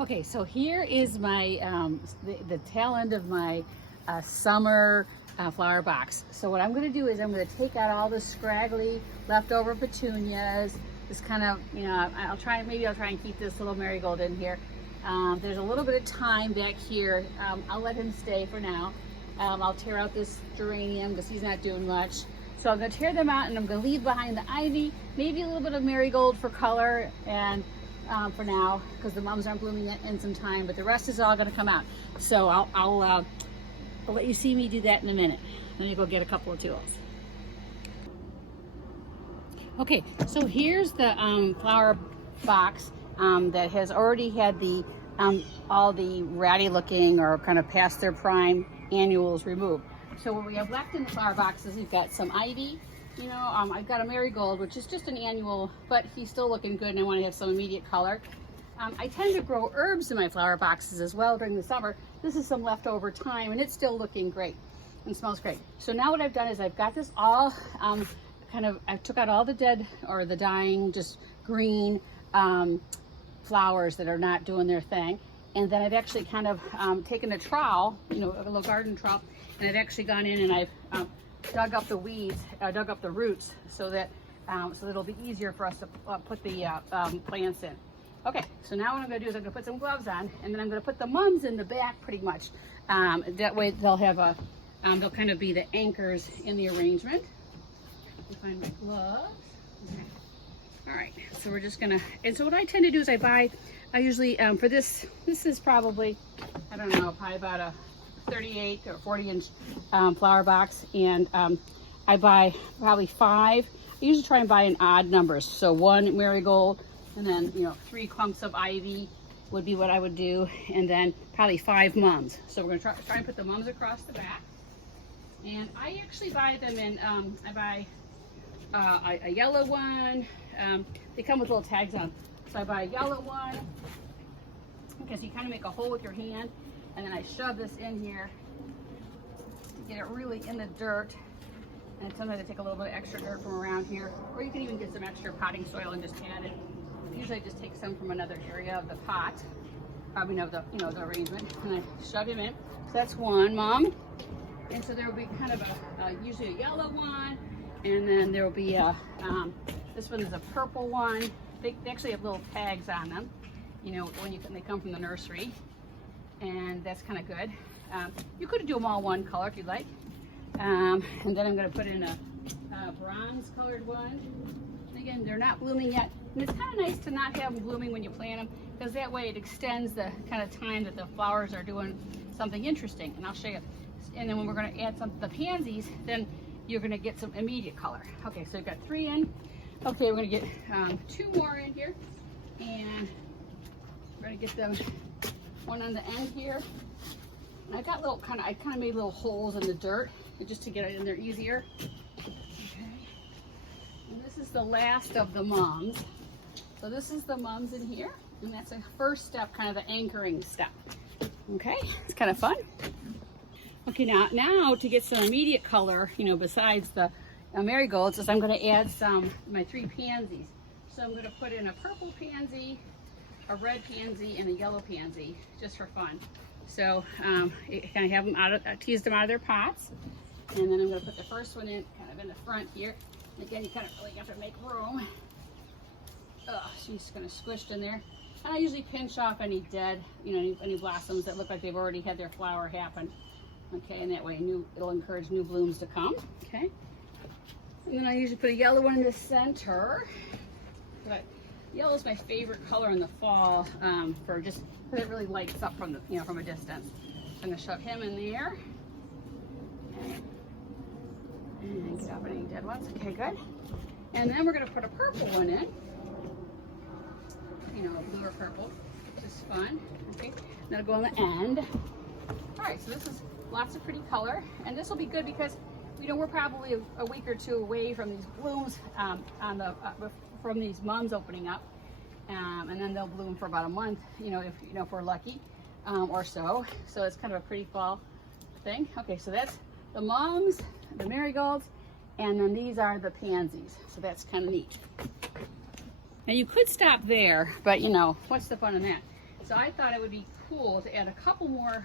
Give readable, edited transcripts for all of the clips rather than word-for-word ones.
Okay, so here is my the tail end of my summer flower box. So what I'm going to do is I'm going to take out all the scraggly leftover petunias. This kind of, I'll try and keep this little marigold in here. There's a little bit of thyme back here. I'll let him stay for now. I'll tear out this geranium because he's not doing much. So I'm going to tear them out and I'm going to leave behind the ivy, maybe a little bit of marigold for color, and for now, because the mums aren't blooming yet in some time, but the rest is all going to come out. So I'll let you see me do that in a minute. Let me go get a couple of tools. Okay, so here's the flower box that has already had the all the ratty looking or kind of past their prime annuals removed. So what we have left in the flower box is we've got some ivy. I've got a marigold, which is just an annual, but he's still looking good and I want to have some immediate color. I tend to grow herbs in my flower boxes as well during the summer. This is some leftover thyme and it's still looking great and smells great. So now what I've done is I've got this all I took out all the dead or the dying, just green flowers that are not doing their thing. And then I've actually kind of taken a trowel, a little garden trowel, and I've actually gone in and I've dug up the weeds, dug up the roots so that it'll be easier for us to put the plants in. Okay, so now what I'm going to do is I'm going to put some gloves on, and then I'm going to put the mums in the back pretty much. That way they'll have they'll kind of be the anchors in the arrangement. Let me find my gloves. Okay. All right, so we're just gonna, and so what I tend to do is I usually, for this is probably, I don't know, probably about a 38 or 40 inch flower box, and I buy probably 5. I usually try and buy in odd numbers, so 1 marigold, and then 3 clumps of ivy would be what I would do, and then probably 5 mums. So we're gonna try and put the mums across the back, and I actually buy them in, I buy a yellow one. They come with little tags on, so I buy a yellow one because you kind of make a hole with your hand, and then I shove this in here to get it really in the dirt. And sometimes I take a little bit of extra dirt from around here, or you can even get some extra potting soil and just add it. Usually I just take some from another area of the pot, of the arrangement, and I shove him in. So that's 1 mum, and so there will be kind of usually a yellow one, and then there will be this one is a purple one. They actually have little tags on them, when they come from the nursery, and that's kind of good. You could do them all one color if you'd like. And then I'm going to put in a bronze colored one. And again, they're not blooming yet, and it's kind of nice to not have them blooming when you plant them, because that way it extends the kind of time that the flowers are doing something interesting. And I'll show you. And then when we're going to add the pansies, then you're going to get some immediate color. Okay, so we've got 3 in. Okay, we're going to get 2 more in here, and we're going to get them one on the end here. And I got I kind of made little holes in the dirt just to get it in there easier. Okay, and this is the last of the mums. So this is the mums in here, and that's a first step, kind of the anchoring step. Okay, it's kind of fun. Okay, now to get some immediate color, besides the marigolds, is I'm going to add my 3 pansies. So I'm going to put in a purple pansy, a red pansy, and a yellow pansy, just for fun. So kind of have them tease them out of their pots, and then I'm going to put the first one in, kind of in the front here. And again, you kind of really have to make room. She's kind of squished in there. And I usually pinch off any dead, any blossoms that look like they've already had their flower happen. Okay, and that way it'll encourage new blooms to come. Okay, and then I usually put a yellow one in the center. But yellow is my favorite color in the fall, because it really lights up from from a distance. I'm gonna shove him in there and get off any dead ones. Okay, good. And then we're gonna put a purple one in. A blue or purple, which is fun. Okay, that'll go on the end. All right, so this is lots of pretty color, and this will be good because we're probably a week or 2 away from these blooms from these mums opening up, and then they'll bloom for about a month, if we're lucky, or so. So it's kind of a pretty fall thing. Okay, so that's the mums, the marigolds, and then these are the pansies. So that's kind of neat. Now you could stop there, but what's the fun in that? So I thought it would be cool to add a couple more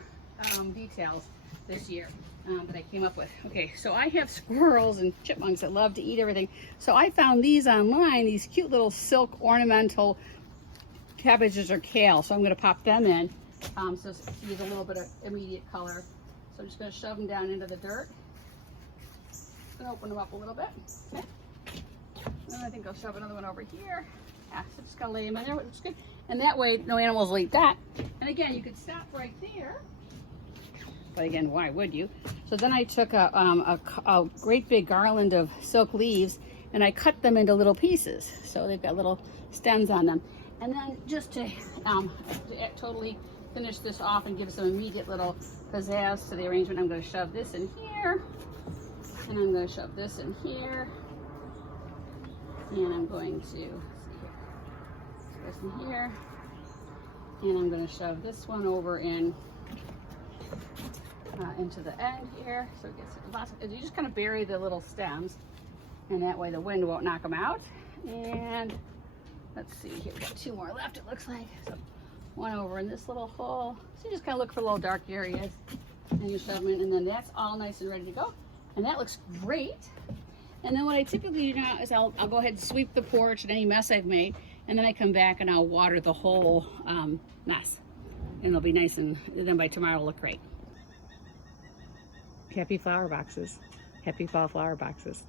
details this year that I came up with. Okay, so I have squirrels and chipmunks that love to eat everything. So I found these online, these cute little silk ornamental cabbages or kale. So I'm going to pop them in. So to use a little bit of immediate color. So I'm just going to shove them down into the dirt. And open them up a little bit. Okay. And I think I'll shove another one over here. Yeah, so just gonna lay them in there, which is good. And that way, no animals will eat that. And again, you could stop right there. But again, why would you? So then I took a great big garland of silk leaves and I cut them into little pieces. So they've got little stems on them. And then just to totally finish this off and give some immediate little pizzazz to the arrangement, I'm going to shove this in here. And I'm going to shove this in here. And I'm going to see here. This in here. And I'm going to shove this one over in into the end here. So it gets lots of, you just kind of bury the little stems. And that way the wind won't knock them out. And let's see, here we got two more left, it looks like. So one over in this little hole. So you just kind of look for little dark areas. And you shove them in. And then that's all nice and ready to go. And that looks great. And then what I typically do now is I'll go ahead and sweep the porch and any mess I've made, and then I come back and I'll water the whole mess. And it'll be nice, and then by tomorrow it'll look great. Happy flower boxes. Happy fall flower boxes.